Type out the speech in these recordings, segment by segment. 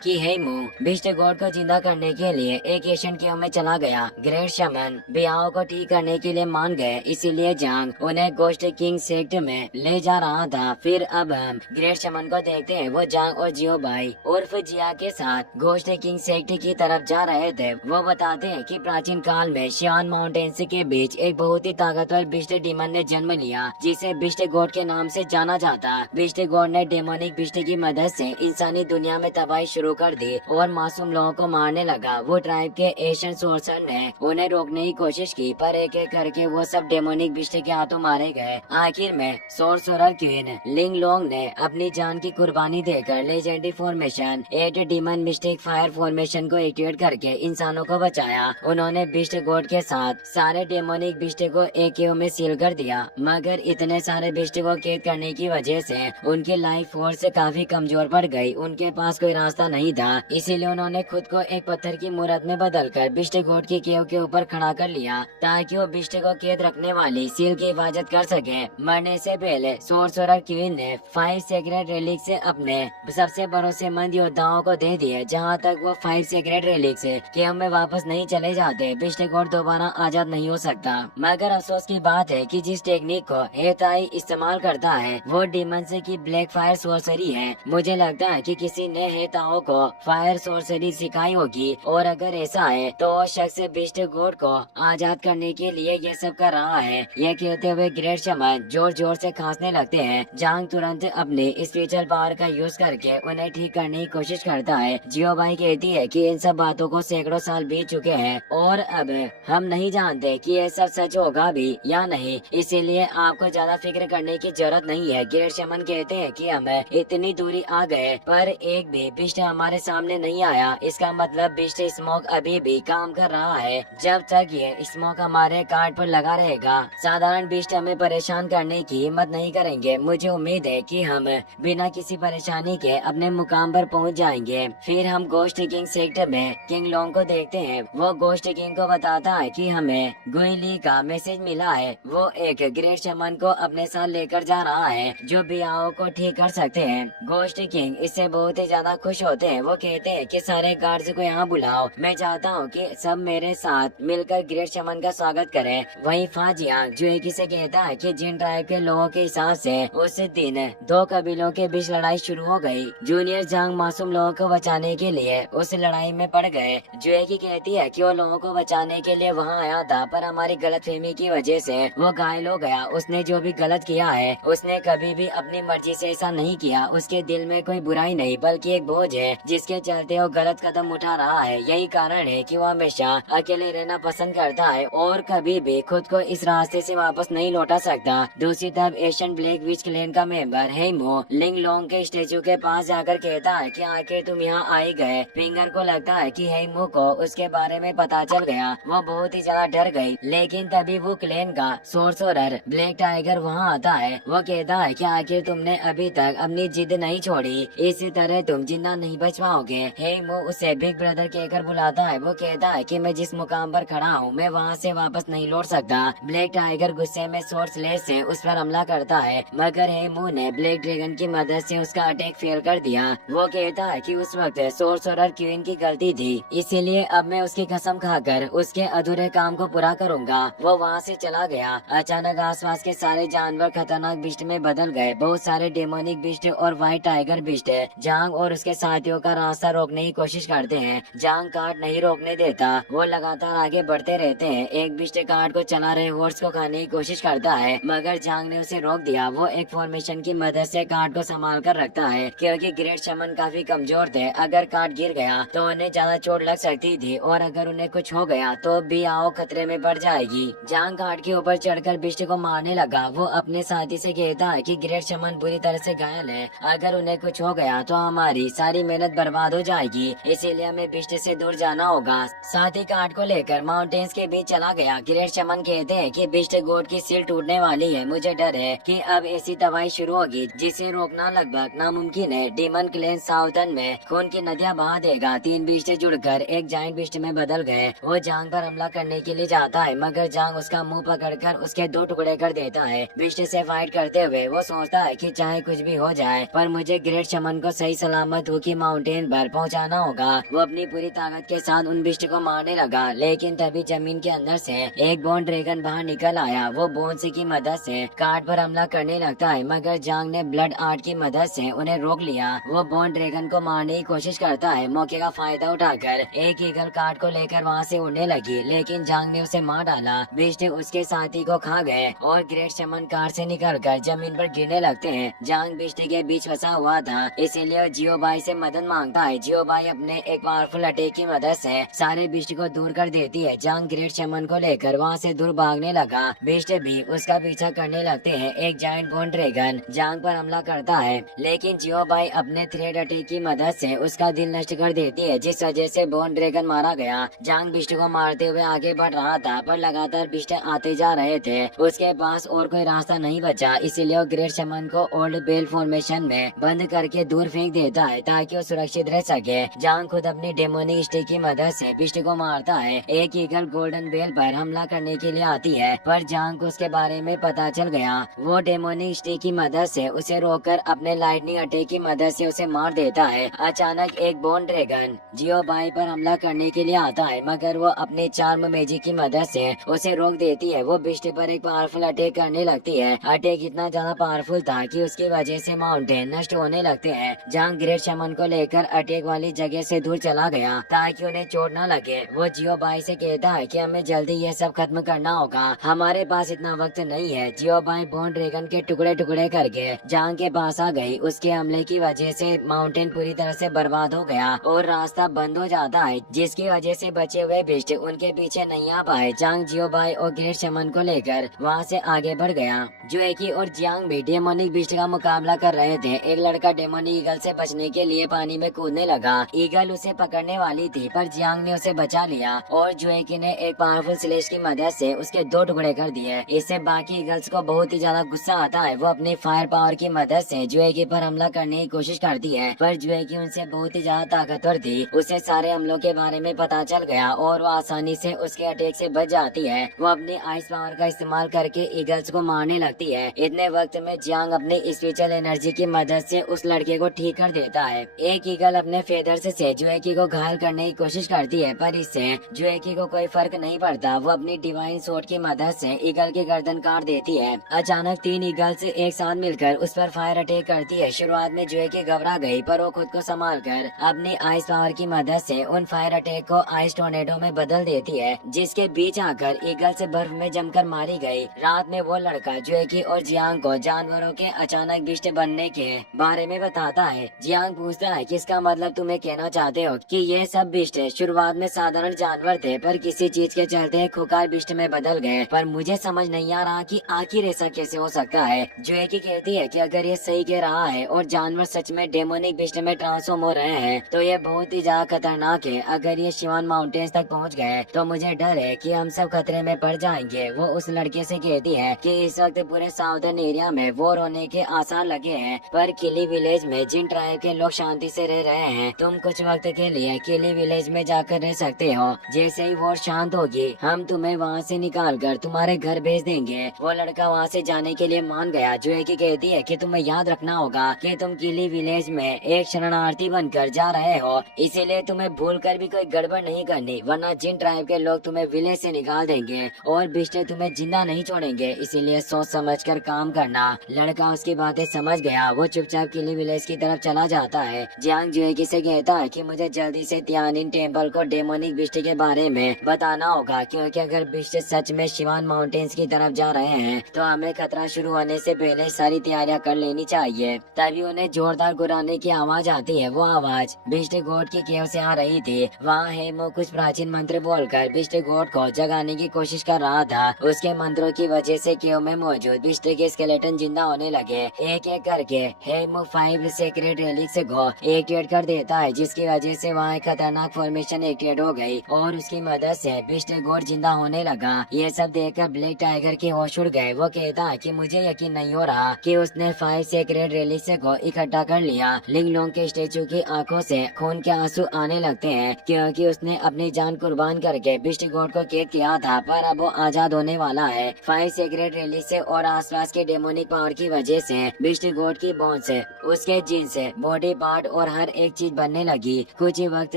कि हेमू बिस्ट गॉड को जिंदा करने के लिए एक एशियन गेम में चला गया। ग्रेट शमन बियाओ को ठीक करने के लिए मान गए, इसीलिए जांग उन्हें गोस्ट किंग सेक्ट में ले जा रहा था। फिर अब हम ग्रेट शमन को देखते हैं, वो जांग और जियो भाई उर्फ जिया के साथ गोस्ट किंग सेक्ट की तरफ जा रहे थे। वो बताते हैं कि प्राचीन काल में शियान माउंटेन्स के बीच एक बहुत ही ताकतवर बिस्ट डीमन ने जन्म लिया, जिसे बिस्ट गॉड के नाम से जाना जाता। बिस्ट गॉड ने डेमोनिक बिस्ट की मदद से इंसानी दुनिया में तबाही शुरू कर दी और मासूम लोगों को मारने लगा। वो ट्राइब के एशियन सोर्सर ने उन्हें रोकने की कोशिश की, पर एक एक करके वो सब डेमोनिक बिस्ट के हाथों मारे गए। आखिर में सोर्सरर क्वीन लिंग लोंग ने अपनी जान की कुर्बानी देकर legendary formation 8 demon mistake fire formation को एक्टिवेट करके इंसानों को बचाया। उन्होंने बिस्ट गॉड के साथ सारे डेमोनिक बिस्ट को एक केव में सील कर दिया, मगर इतने सारे बिस्ट को कैद करने की वजह से उनकी लाइफ फोर्स काफी कमजोर पड़ गई। उनके पास कोई रास्ता नहीं था, इसीलिए उन्होंने खुद को एक पत्थर की मूर्त में बदलकर बिस्ट गॉड की केव के ऊपर खड़ा कर लिया, ताकि वो बिस्ट को कैद रखने वाली सील की हिफाजत कर सके। मरने से पहले सोर्सरर क्वीन ने 5 सीक्रेट रेलिक से अपने सबसे भरोसेमंद योद्धाओं को दे दिए। जहाँ तक वो 5 सीक्रेट रेलिक से केव में वापस नहीं चले जाते, बिस्ट गॉड दोबारा आजाद नहीं हो सकता। मगर अफसोस की बात है कि जिस टेक्निक को हेताई इस्तेमाल करता है वो डीमन से की ब्लैक फायर सोर्सरी है। मुझे लगता है कि किसी ने हेताओं को फायर सोर्सरी सिखाई होगी, और अगर ऐसा है तो वो शख्स बिस्ट गॉड को आजाद करने के लिए ये सब कर रहा है। ये कहते हुए ग्रेट शमन जोर जोर से खांसने लगते हैं। जांग तुरंत अपनी स्पिरिचुअल पावर का यूज करके उन्हें ठीक करने की कोशिश करता है। जियो भाई कहती है कि इन सब बातों को सैकड़ों साल बीत चुके हैं और अब हम नहीं जानते कि ये सब सच होगा भी या नहीं, इसीलिए आपको ज्यादा फिक्र करने की जरूरत नहीं है। ग्रेट शमन कहते हैं कि हम इतनी दूरी आ गए पर एक भी बिस्ट हमारे सामने नहीं आया, इसका मतलब बिस्ट स्मोक अभी भी काम कर रहा है। जब तक ये स्मोक हमारे कार्ड पर लगा रहेगा, साधारण बिस्ट हमें परेशान करने की हिम्मत नहीं करेंगे। मुझे उम्मीद है कि हम बिना किसी परेशानी के अपने मुकाम पर पहुंच जाएंगे। फिर हम गोस्ट किंग सेक्टर में किंग लोंग को देखते हैं। वो गोस्ट किंग को बताता है कि हमें गुइली का मैसेज मिला है। वो एक ग्रेट शमन को अपने साथ लेकर जा रहा है जो बियाओ को ठीक कर सकते हैं। गोस्ट किंग इससे बहुत ही ज्यादा खुश होते हैं। वो कहते हैं कि सारे गार्ड्स को यहाँ बुलाओ, मैं चाहता हूँ कि सब मेरे साथ मिलकर ग्रेट शमन का स्वागत करें। वहीं फाजियांग जो एक से कहता है कि जिन ट्राइब के लोगों के हिसाब से उस दिन 2 कबीलों के बीच लड़ाई शुरू हो गई। जूनियर जांग मासूम लोगों को बचाने के लिए उस लड़ाई में पड़ गए। जो की कहती है कि वो लोगों को बचाने के लिए वहाँ आया था, पर हमारी गलतफहमी की वजह से वो घायल हो गया। उसने जो भी गलत किया है उसने कभी भी अपनी मर्जी से ऐसा नहीं किया। उसके दिल में कोई बुराई नहीं बल्कि एक बोझ है जिसके चलते वो गलत कदम उठा रहा है। यही कारण है कि वो हमेशा अकेले रहना पसंद करता है और कभी भी खुद को इस रास्ते से वापस नहीं लौटा सकता। दूसरी तरफ एशियन ब्लैक विच क्लैन का मेंबर हेमो लिंग लोंग के स्टेचू के पास जाकर कहता है कि आखिर तुम यहाँ आए गए। फिंगर को लगता है कि हेमो को उसके बारे में पता चल गया। वो बहुत ही ज्यादा डर गई, लेकिन तभी वो क्लैन का सोर्सरर ब्लैक टाइगर वहाँ आता है। वो कहता है कि आखिर तुमने अभी तक अपनी जिद नहीं छोड़ी, इसी तरह तुम जिंदा नहीं बच पाओगे। हेमो उसे बिग ब्रदर कहकर बुलाता है। वो कहता है कि मैं जिस मुकाम पर खड़ा हूँ मैं वहाँ से वापस नहीं लौट सकता। ब्लैक टाइगर गुस्से में सोर्स स्लेश से उस पर हमला करता है, मगर हेमो ने ब्लैक ड्रैगन की मदद से उसका अटैक फेल कर दिया। वो कहता है कि उस वक्त सोर्सरर क्वीन की गलती थी, इसीलिए अब मैं उसकी कसम खाकर उसके अधूरे काम को पूरा करूँगा। वो वहाँ से चला गया। अचानक आसपास के सारे जानवर खतरनाक बिस्ट में बदल गए। बहुत सारे डेमोनिक बिस्ट और व्हाइट टाइगर बिस्ट जांग और उसके साथियों का रास्ता रोकने की कोशिश करते हैं। जांग कार्ड नहीं रोकने देता, वो लगातार आगे बढ़ते रहते हैं। एक बिस्ट कार्ड को चला रहे हॉर्स को खाने की कोशिश करता है, मगर जांग ने उसे रोक दिया। वो एक फॉर्मेशन की मदद से कार्ड को संभाल कर रखता है, क्योंकि ग्रेट शमन काफी कमजोर थे। अगर कार्ड गिर गया तो उन्हें ज्यादा चोट लग सकती थी, और अगर उन्हें कुछ हो गया तो भी आओ खतरे में पड़ जाएगी। जांग कार्ड के ऊपर चढ़कर बिस्ट को मारने लगा। वो अपने साथी से कहता है कि ग्रेट शमन बुरी तरह से घायल है, अगर उन्हें कुछ हो गया तो हमारी सारी मेहनत बर्बाद हो जाएगी, इसीलिए हमें बिस्ट से दूर जाना होगा। साथी कार्ड को लेकर माउंटेन्स के बीच चला गया। ग्रेट शमन कहते हैं कि बिस्ट गॉड की सील टूटने वाली है। मुझे डर है कि अब ऐसी तबाही शुरू होगी जिसे रोकना लगभग नामुमकिन है। डीमन क्लैन साउथर्न में खून की नदियां बहा देगा। 3 बिस्ट जुड़कर एक जायंट बिस्ट में बदल गए। वो जांग पर हमला करने के लिए जाता है, मगर जांग उसका मुंह पकड़कर उसके 2 टुकड़े कर देता है। बिस्ट से फाइट करते हुए वो सोचता है कि चाहे कुछ भी हो जाए पर मुझे ग्रेट शमन को सही सलामत हुकी माउंटेन पर पहुंचाना होगा। वो अपनी पूरी ताकत के साथ उन बिस्ट को मारने लगा, लेकिन तभी जमीन के अंदर से एक बोन ड्रैगन बाहर निकल आया। वो बोन्स की मदद से कार्ड पर हमला करने लगता है, मगर जांग ने ब्लड आर्ट की मदद से उन्हें रोक लिया। वो बोन ड्रैगन को मारने की कोशिश करता है। मौके का फायदा उठाकर एक ईगल कार्ड को लेकर वहाँ से उड़ने लगी, लेकिन जांग ने उसे मार डाला। बिस्ट उसके साथी को खा गए और ग्रेट शमन कार से निकलकर जमीन पर गिरने लगते हैं। जांग बिस्ट के बीच फंसा हुआ था, इसीलिए जियो बाई से मदद मांगता है। जियो बाई अपने एक पावरफुल अटैक की मदद से सारे बिस्ट को दूर कर देती है। जांग ग्रेट शमन को लेकर वहाँ से दूर भागने लगा। बिस्ट भी उसका पीछा करने लगते हैं। एक जायंट बोन ड्रैगन जांग पर हमला करता है, लेकिन जियो बाई अपने थ्रेड अटैक की मदद से उसका दिल नष्ट कर देती है, जिस वजह से बोन ड्रैगन मारा गया। जांग बिस्ट को मारते हुए आगे बढ़ रहा था, पर लगातार बिस्ट आते जा रहे थे। उसके पास और कोई रास्ता नहीं बचा, इसीलिए वो ग्रेट शमन को ओल्ड बेल फॉर्मेशन में बंद करके दूर फेंक देता है ताकि वो सुरक्षित रह सके। जांग खुद अपनी डेमोनिक स्टिक की मदद से बिस्ट को मारता है। एक ईगल गोल्डन बेल पर हमला करने के लिए आती है, पर जांग को उसके बारे में पता चल गया। वो डेमोनिक स्टिक की मदद से उसे रोककर अपने लाइटनिंग अटैक की मदद से उसे मार देता है। अचानक एक बोन ड्रैगन जियो बाई पर हमला करने के लिए आता है, मगर वो अपने चार्म मैजिक की मदद से उसे रोक देती है। वो बिस्ट पर एक पावरफुल अटैक करने लगती है। अटैक इतना ज्यादा पावरफुल था कि उसकी वजह से माउंटेन नष्ट होने लगते हैं। जांग ग्रेट शमन को लेकर अटैक वाली जगह से दूर चला गया ताकि उन्हें चोट न लगे। वो जियो बाई से कहता है कि हमें जल्दी ये सब खत्म करना होगा, हमारे पास इतना वक्त नहीं है। जियो बाई बोन ड्रैगन के टुकड़े टुकड़े करके जांग के पास आ गई। उसके हमले की वजह से माउंटेन पूरी तरह से बर्बाद हो गया और रास्ता बंद हो जाता है, जिसकी वजह से बचे हुए बिस्ट उनके पीछे नहीं आ पाए। जांग जियो बाई और ग्रेट शमन को लेकर वहाँ से आगे बढ़ गया। जुएकी और जियांग भी डेमोनिक बिस्ट का मुकाबला कर रहे थे। एक लड़का डेमोनिक ईगल से बचने के लिए पानी में कूदने लगा। ईगल उसे पकड़ने वाली थी, पर जियांग ने उसे बचा लिया और जुएकी ने एक पावरफुल स्लेश की मदद से उसके 2 टुकड़े कर दिए। इससे बाकी ईगल्स को बहुत ही ज्यादा गुस्सा आता है। वो अपनी फायर पावर की मदद से जुएकी पर हमला करने की कोशिश करती है, पर जुएकी उनसे बहुत ही ज्यादा ताकतवर थी। उसे सारे हमलों के बारे में पता चल गया और वो आसानी से उसके अटैक से बच जाती है। वो अपनी आइस पावर का इस्तेमाल करके ईगल्स को मारने लगती है। इतने वक्त में जियांग अपनी स्पिरिचुअल एनर्जी की मदद से उस लड़के को ठीक कर देता है। एक ईगल अपने फेदर से जुएकी को घायल करने की कोशिश करती है, पर इससे जुएकी को कोई फर्क नहीं पड़ता। वो अपनी डिवाइन सोर्ड की मदद से ईगल की गर्दन काट देती है। अचानक 3 ईगल्स एक साथ मिलकर उस पर फायर अटैक करती है। शुरुआत में जुएकी घबरा गई, पर वो खुद को संभाल कर अपनी आइस पावर की मदद से उन फायर अटैक को आइस टोर्नेडो में बदल देती है, जिसके बीच आकर ईगल से बर्फ में जमकर मारी गई। रात में वो लड़का जुएकी और जियांग को जानवरों के अचानक बिस्ट बनने के बारे में बताता है। जियांग पूछता है कि इसका मतलब तुम्हें कहना चाहते हो कि ये सब बिस्ट शुरुआत में साधारण जानवर थे, पर किसी चीज के चलते खुकार बिस्ट में बदल गए। पर मुझे समझ नहीं आ रहा कि आखिर ऐसा कैसे हो सकता है। जुएकी कहती है कि अगर ये सही कह रहा है और जानवर सच में डेमोनिक बिस्ट में ट्रांसफॉर्म हो रहे हैं, तो ये बहुत ही ज्यादा खतरनाक है। अगर ये शिवान माउंटेन्स तक पहुंच गए तो मुझे डर है कि हम सब खतरे में पड़ जाएंगे। वो उस लड़के से कहती है कि इस वक्त पूरे साउदर्न एरिया में वॉर होने के आसार लगे हैं, पर किली विलेज में जिन ट्राइब के लोग शांति से रह रहे हैं, तुम कुछ वक्त के लिए किली विलेज में जाकर रह सकते हो। जैसे ही वॉर शांत होगी, हम तुम्हें वहाँ से निकाल कर तुम्हारे घर भेज देंगे। वो लड़का वहाँ से जाने के लिए मान गया। जुएकी कहती है कि तुम्हें याद रखना होगा कि तुम किली विलेज में एक शरणार्थी बनकर जा रहे हो, इसीलिए तुम्हें भूल कर भी कोई गड़बड़ नहीं करनी, वरना जिन ट्राइब के लोग तुम्हें विलेज से निकाल देंगे और बिस्टे तुम्हें जिंदा नहीं छोड़ेंगे। इसीलिए सोच समझ कर काम करना। लड़का उसकी बातें समझ गया। वो चुपचाप किली विलेज की तरफ चला जाता है। जियांग जुएकी से कहता है कि मुझे जल्दी से तियानिन टेम्पल को डेमोनिक बिस्ट के बारे में बताना होगा, क्योंकि अगर बिस्ट सच में शिवान माउंटेन्स की तरफ जा रहे हैं तो हमें खतरा शुरू होने से पहले सारी तैयारियां कर लेनी चाहिए। तभी उन्हें जोरदार गुर्राने की आवाज आती है। वो आवाज बिस्ट गॉड की केव से आ रही थी। वहाँ हेमो कुछ प्राचीन मंत्र बोलकर बिस्ट गॉड को जगाने की कोशिश कर रहा था। उसके मंत्रों की वजह से केव में मौजूद बिस्ट के स्केलेटन जिंदा होने लगे। एक एक करके हेमो 5 सीक्रेट रिलिक्स को एक्टिवेट कर देता है, जिसकी वजह से वहाँ एक खतरनाक फॉर्मेशन एक्टिवेट हो गई और उसकी मदद से बिस्ट गॉड जिंदा होने लगा। ये सब देखकर ब्लैक टाइगर के होश उड़ गए। वो कहता है कि मुझे यकीन नहीं हो रहा कि उसने 5 सीक्रेट रिलिक्स को इकट्ठा कर लिया। लिंग लोंग के स्टेचू की आंखों से खून के आंसू आने लगते हैं, क्योंकि उसने अपनी जान कुर्बान करके बिस्ट गॉड को कैद किया था, पर अब वो आजाद होने वाला है। 5 सीक्रेट रिलीज से और आसपास के डेमोनिक पावर की वजह से बिस्ट गॉड की बोन से, उसके जीन से, बॉडी पार्ट और हर एक चीज बनने लगी। कुछ ही वक्त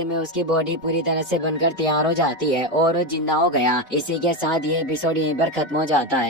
में उसकी बॉडी पूरी तरह से बनकर तैयार हो जाती है और वो जिंदा हो गया। इसी के साथ ये एपिसोड यहीं पर खत्म हो जाता है।